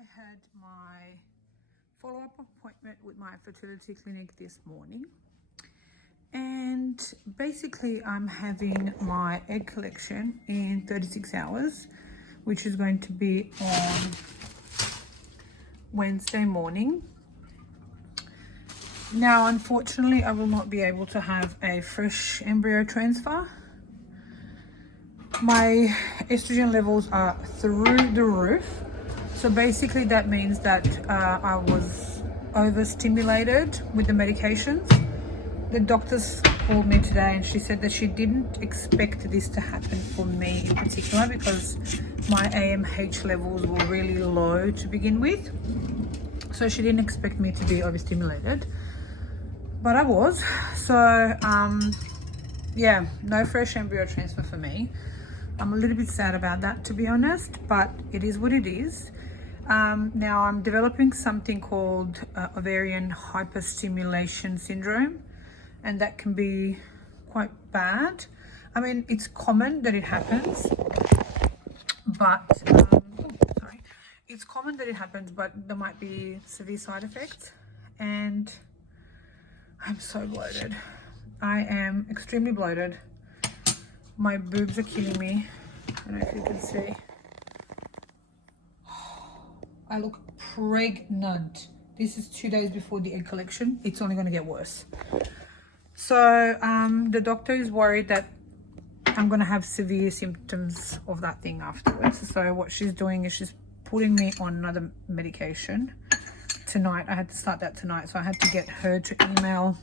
I had my follow-up appointment with my fertility clinic this morning, and basically I'm having my egg collection in 36 hours, which is going to be on Wednesday morning. Now, unfortunately, I will not be able to have a fresh embryo transfer. My estrogen levels are through the roof. So basically that means that I was overstimulated with the medications. The doctors called me today and she said that she didn't expect this to happen for me in particular because my AMH levels were really low to begin with. So she didn't expect me to be overstimulated, but I was. So yeah, no fresh embryo transfer for me. I'm a little bit sad about that, to be honest, but it is what it is. Now I'm developing something called ovarian hyperstimulation syndrome, and that can be quite bad. I mean, it's common that it happens, but it's common that it happens, but there might be severe side effects, and I'm so bloated. I am extremely bloated. My boobs are killing me. I don't know if you can see. I look pregnant. This is 2 days before the egg collection. It's only going to get worse. So the doctor is worried that I'm going to have severe symptoms of that thing afterwards. So what she's doing is she's putting me on another medication tonight. I had to start that tonight. So I had to get her to email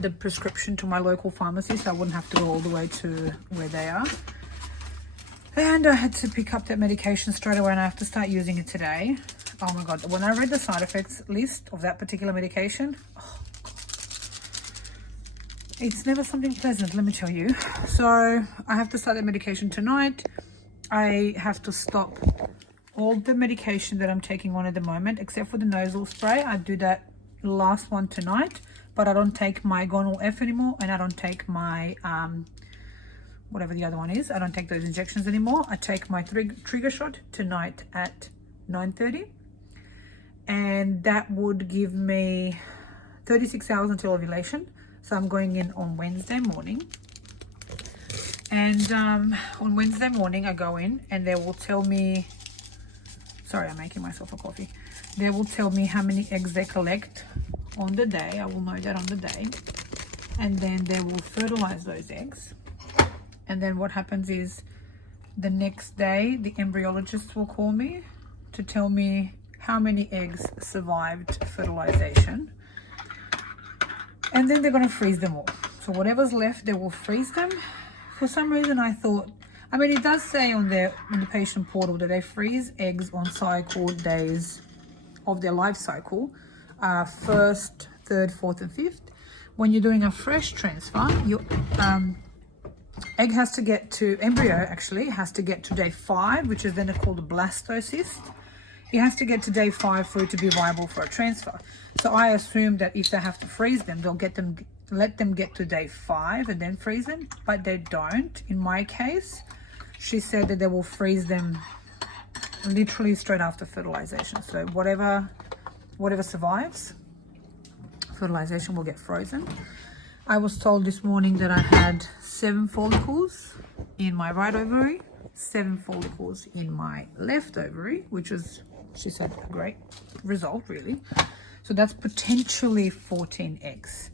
the prescription to my local pharmacy so I wouldn't have to go all the way to where they are. And I had to pick up that medication straight away, and I have to start using it today. Oh my God, when I read the side effects list of that particular medication, oh God, it's never something pleasant, let me tell you. So I have to start that medication tonight. I have to stop all the medication that I'm taking on at the moment, except for the nasal spray. I do that last one tonight, but I don't take my Gonal F anymore, and I don't take my whatever the other one is. I don't take those injections anymore. I take my trigger shot tonight at 9:30, and that would give me 36 hours until ovulation. So I'm going in on Wednesday morning, and on Wednesday morning I go in and they will tell me, sorry, I'm making myself a coffee. They will tell me how many eggs they collect on the day. I will know that on the day, and then they will fertilize those eggs. And then what happens is the next day, the embryologist will call me to tell me how many eggs survived fertilization. And then they're going to freeze them all. So whatever's left, they will freeze them. For some reason, I thought, I mean, it does say on the patient portal that they freeze eggs on cycle days of their life cycle, 1st, 3rd, 4th, and 5th. When you're doing a fresh transfer, your egg has to get to, embryo actually has to get to day 5, which is then called a blastocyst. It has to get to day 5 for it to be viable for a transfer. So I assume that if they have to freeze them, they'll let them get to day 5 and then freeze them, but they don't. In my case, she said that they will freeze them literally straight after fertilization. So whatever survives, fertilization will get frozen. I was told this morning that I had 7 follicles in my right ovary, 7 follicles in my left ovary, which was, she said, a great result, really. So that's potentially 14 eggs.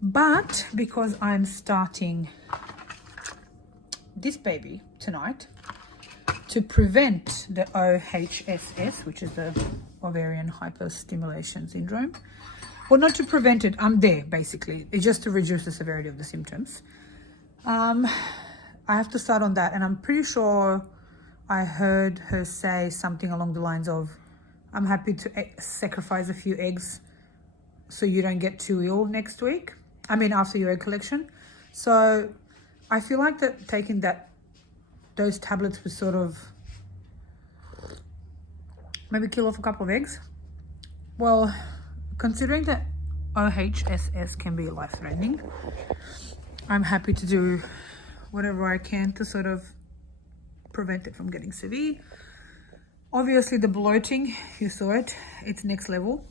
But because I'm starting this baby tonight, to prevent the OHSS, which is the ovarian hyperstimulation syndrome, well, not to prevent it, I'm there basically. It's just to reduce the severity of the symptoms. I have to start on that, and I'm pretty sure I heard her say something along the lines of, I'm happy to sacrifice a few eggs so you don't get too ill next week. I mean, after your egg collection. So I feel like that taking those tablets would sort of maybe kill off a couple of eggs. Well, considering that OHSS can be life-threatening, I'm happy to do whatever I can to sort of prevent it from getting severe. Obviously the bloating, you saw it, it's next level.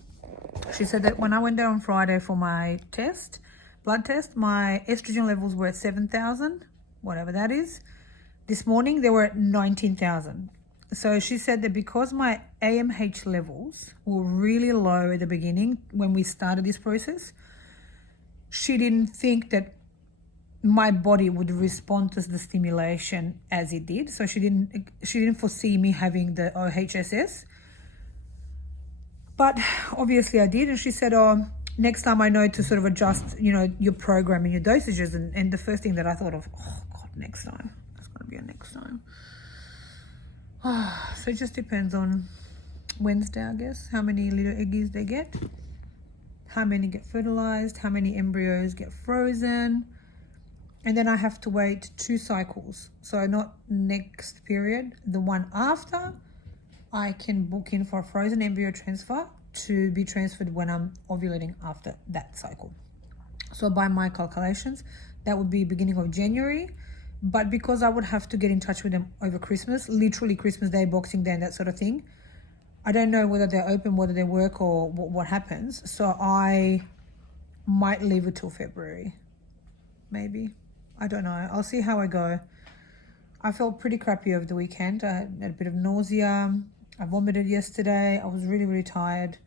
She said that when I went there on Friday for my test, blood test, my estrogen levels were at 7,000, whatever that is. This morning they were at 19,000. So she said that because my AMH levels were really low at the beginning when we started this process, she didn't think that my body would respond to the stimulation as it did. So she didn't foresee me having the OHSS. But obviously I did. And she said, oh, next time I know to sort of adjust, you know, your program and your dosages. And the first thing that I thought of, oh God, next time. That's going to be a next time. So it just depends on Wednesday, I guess, how many little eggies they get, how many get fertilized, how many embryos get frozen. And then I have to wait 2 cycles. So not next period, the one after, I can book in for a frozen embryo transfer to be transferred when I'm ovulating after that cycle. So by my calculations, that would be beginning of January. But because I would have to get in touch with them over Christmas, literally Christmas Day, Boxing Day, and that sort of thing, I don't know whether they're open, whether they work, or what happens. So I might leave it till February, maybe. I don't know. I'll see how I go. I felt pretty crappy over the weekend. I had a bit of nausea. I vomited yesterday. I was really, really tired.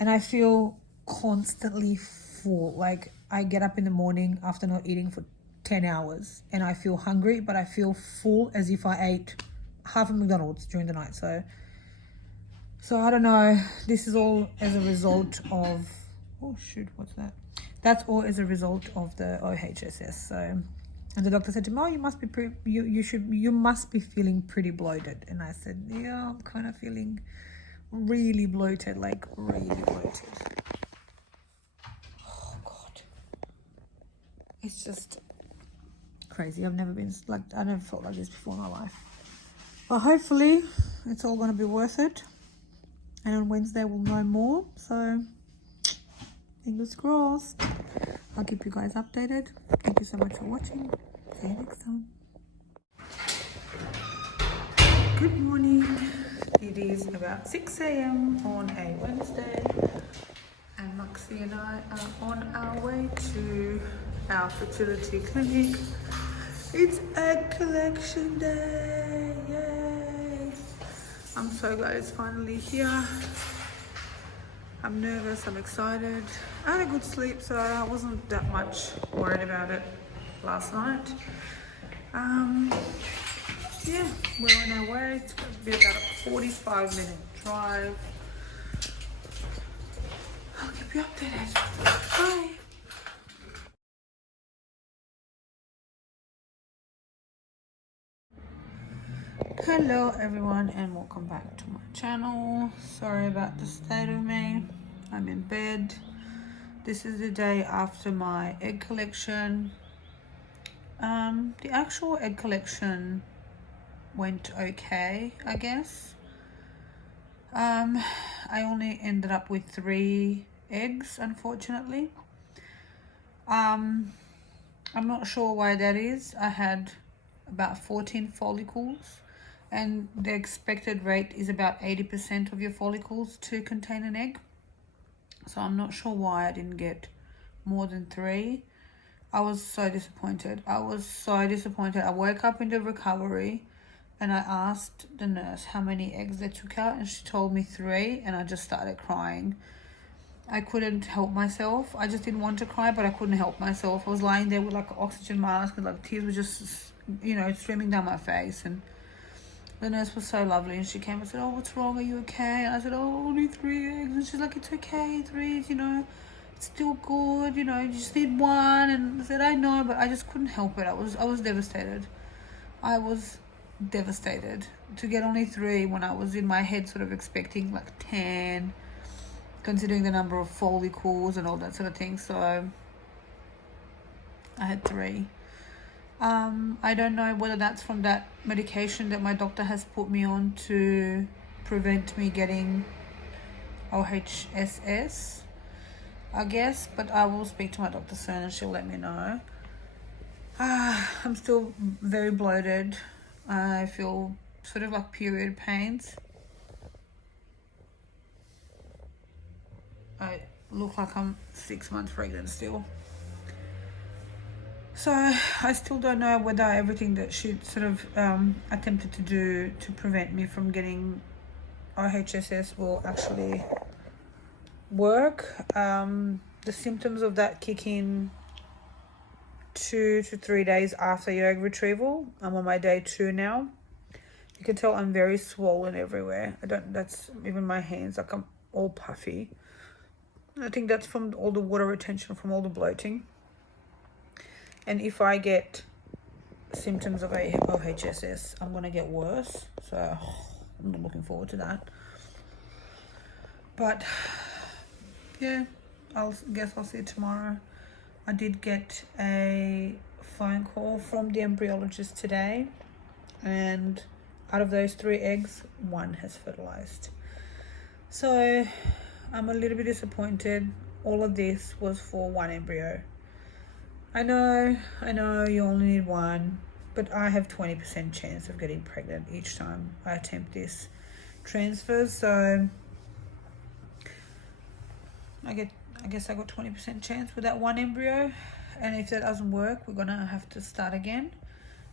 And I feel constantly full. Like I get up in the morning after not eating for 10 hours and I feel hungry, but I feel full as if I ate half a McDonald's during the night. So I don't know. This is all as a result of, oh shoot, what's that? That's all as a result of the OHSS. So, and the doctor said to me, oh, you must be you must be feeling pretty bloated. And I said, yeah, I'm kind of feeling really bloated, like really bloated. Oh God, it's just crazy. I've never been like, I never felt like this before in my life. But hopefully it's all going to be worth it. And on Wednesday we'll know more. So fingers crossed. I'll keep you guys updated. Thank you so much for watching. See you next time. Good morning. It is about 6 a.m. on a Wednesday. And Moxie and I are on our way to our fertility clinic. It's egg collection day. Yay! I'm so glad it's finally here. I'm nervous, I'm excited. I had a good sleep, so I wasn't that much worried about it last night. Yeah, we're on our way. It's going to be about a 45-minute drive. I'll keep you updated. Bye. Hello everyone and welcome back to my channel. Sorry about the state of me. I'm in bed. This is the day after my egg collection. The actual egg collection went okay, I guess. I only ended up with 3 eggs, unfortunately. I'm not sure why that is. I had about 14 follicles. And the expected rate is about 80% of your follicles to contain an egg. So I'm not sure why I didn't get more than 3. I was so disappointed. I woke up into recovery and I asked the nurse how many eggs they took out and she told me 3 and I just started crying. I couldn't help myself. I just didn't want to cry, but I couldn't help myself. I was lying there with like an oxygen mask and like tears were just, you know, streaming down my face. And the nurse was so lovely and she came and said, oh, what's wrong? Are you okay? And I said, oh, only 3 eggs. And she's like, it's okay, 3, you know, it's still good, you know, you just need 1. And I said, I know, but I just couldn't help it. I was devastated. I was devastated to get only 3 when I was in my head sort of expecting like 10, considering the number of follicles and all that sort of thing. So I had 3. I don't know whether that's from that medication that my doctor has put me on to prevent me getting OHSS, I guess, but I will speak to my doctor soon and she'll let me know. I'm still very bloated. I feel sort of like period pains. I look like I'm 6 months pregnant still. So I still don't know whether everything that she sort of attempted to do to prevent me from getting RHSS will actually work. The symptoms of that kick in 2 to 3 days after your egg retrieval. I'm on my day 2 now. You can tell I'm very swollen everywhere. That's even my hands, like I'm all puffy. I think that's from all the water retention from all the bloating. And if I get symptoms of HSS, I'm gonna get worse. So I'm not looking forward to that. But yeah, guess I'll see it tomorrow. I did get a phone call from the embryologist today, and out of those 3 eggs, 1 has fertilized. So I'm a little bit disappointed. All of this was for 1 embryo. I know you only need 1, but I have 20% chance of getting pregnant each time I attempt this transfer. So I guess I got 20% chance with that 1 embryo, and if that doesn't work, we're gonna have to start again.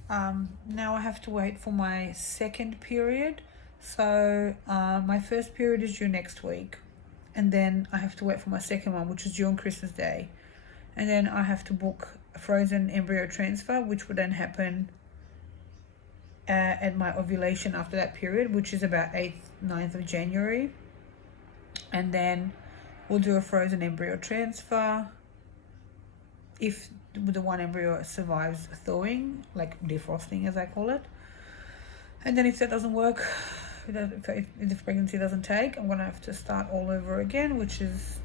Now I have to wait for my 2nd period. So my 1st period is due next week, and then I have to wait for my 2nd one, which is due on Christmas Day, and then I have to book a frozen embryo transfer, which would then happen at my ovulation after that period, which is about 8th, 9th of January, and then we'll do a frozen embryo transfer if the 1 embryo survives thawing, like defrosting as I call it. And then if that doesn't work, if the pregnancy doesn't take, I'm gonna have to start all over again, which is,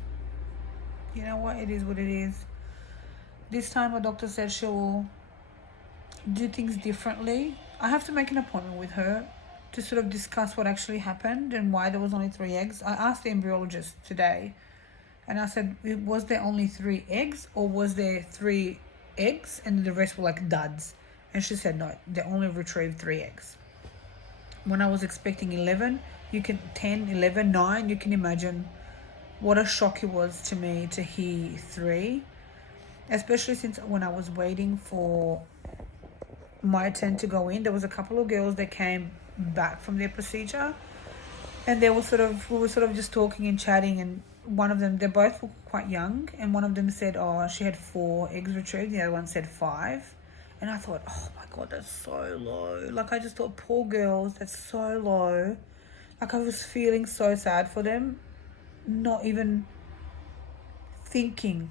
you know what, it is what it is. This time my doctor said she'll do things differently. I have to make an appointment with her to sort of discuss what actually happened and why there was only 3 eggs. I asked the embryologist today, and I said, was there only 3 eggs, or was there 3 eggs and the rest were like duds? And she said, no, they only retrieved 3 eggs. When I was expecting 11, 10, 11, 9, you can imagine what a shock it was to me to hear 3, especially since when I was waiting for my turn to go in, there was a couple of girls that came back from their procedure, and we were sort of just talking and chatting, and one of them, they both were quite young, and one of them said, oh, she had 4 eggs retrieved, the other one said 5. And I thought, oh my God, that's so low. Like, I just thought, poor girls, that's so low. Like, I was feeling so sad for them, not even thinking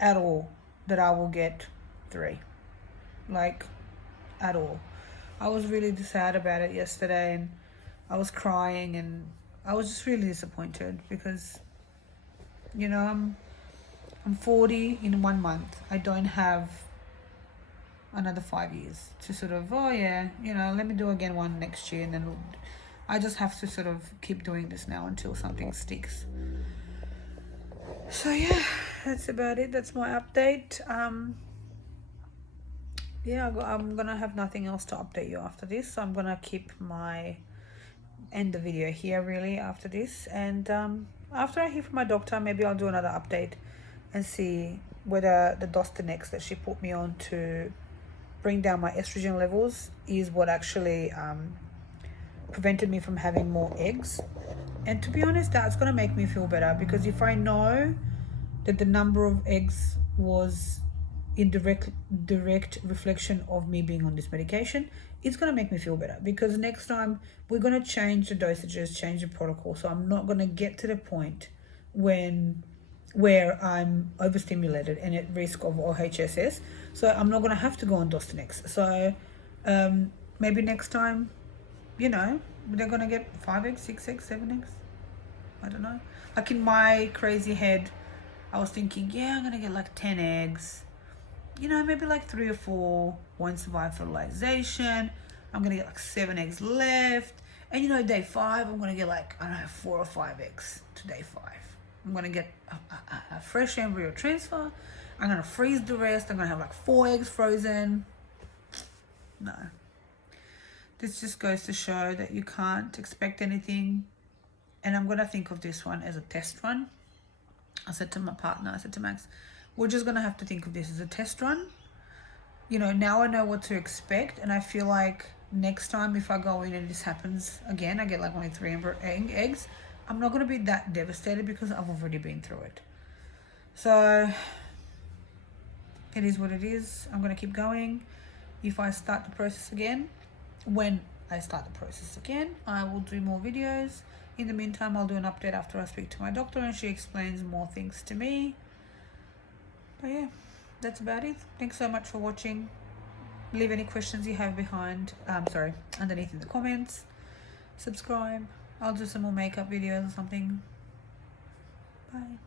at all that I will get 3, like, at all. I was really sad about it yesterday, and I was crying, and I was just really disappointed because, you know, I'm 40 in 1 month. I don't have another 5 years to sort of, oh yeah, you know, let me do again 1 next year, and then I just have to sort of keep doing this now until something sticks. So yeah, that's about it. That's my update. Yeah, I'm gonna have nothing else to update you after this, so I'm gonna end the video here really after this, and after I hear from my doctor, maybe I'll do another update and see whether the Dostonex that she put me on to bring down my estrogen levels is what actually prevented me from having more eggs. And to be honest, that's gonna make me feel better, because if I know that the number of eggs was in direct reflection of me being on this medication, it's going to make me feel better, because next time we're going to change the dosages, change the protocol, so I'm not going to get to the point where I'm overstimulated and at risk of OHSS. So I'm not going to have to go on Dostonex. So maybe next time, you know, they're going to get 5 eggs, 6 eggs, 7 eggs. I don't know. Like, in my crazy head, I was thinking, yeah, I'm going to get like 10 eggs. You know, maybe like 3 or 4 won't survive fertilization. I'm going to get like 7 eggs left. And, you know, day 5, I'm going to get like, I don't know, 4 or 5 eggs to day 5. I'm going to get a fresh embryo transfer. I'm going to freeze the rest. I'm going to have like 4 eggs frozen. No. this just goes to show that you can't expect anything. And I'm going to think of this one as a test run. I said to my partner, I said to Max, we're just going to have to think of this as a test run. You know, now I know what to expect, and I feel like next time if I go in and this happens again, I get like only 3 eggs, I'm not going to be that devastated because I've already been through it. So it is what it is. I'm going to keep going. If I start the process again, when I start the process again, I will do more videos. In the meantime, I'll do an update after I speak to my doctor and she explains more things to me. But yeah, that's about it. Thanks so much for watching. Leave any questions you have underneath in the comments. Subscribe. I'll do some more makeup videos or something. Bye.